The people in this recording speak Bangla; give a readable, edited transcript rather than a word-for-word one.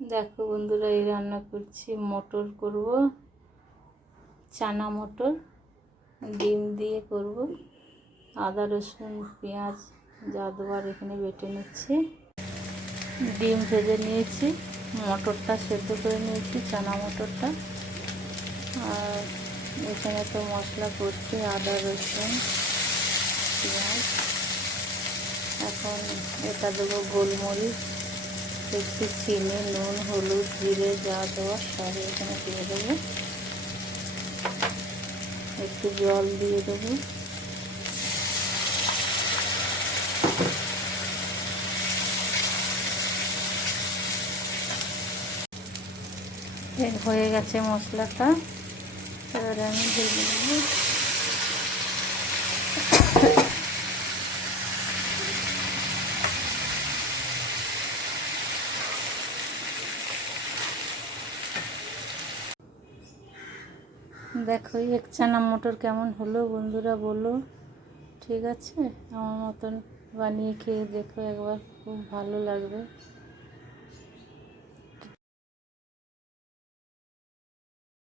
দেখো বন্ধুরা, এই রান্না করছি, মটর করব, চানা মটর, ডিম দিয়ে করব। আদা রসুন পেঁয়াজ যা দেওয়ার এখানে বেটে নিচ্ছি। ডিম ভেজে নিয়েছি, মটরটা সেদ্ধ করে নিয়েছি, চানা মটরটা। আর এখানে তো মশলা করছি, আদা রসুন পেঁয়াজ। এখন এটা দেবো গোলমরিচ, একটু চিনি, নুন, হলুদ, জিরে যা দেওয়ার সব এখানে দিয়ে দেবো। একটু জল দিয়ে দেবো। হয়ে গেছে মশলাটা, এবারে আমি দিয়ে দেবো। দেখো এক চানা মটর কেমন হলো বন্ধুরা, বলো। ঠিক আছে, আমার মতন বানিয়ে খেয়ে দেখো একবার, খুব ভালো লাগবে।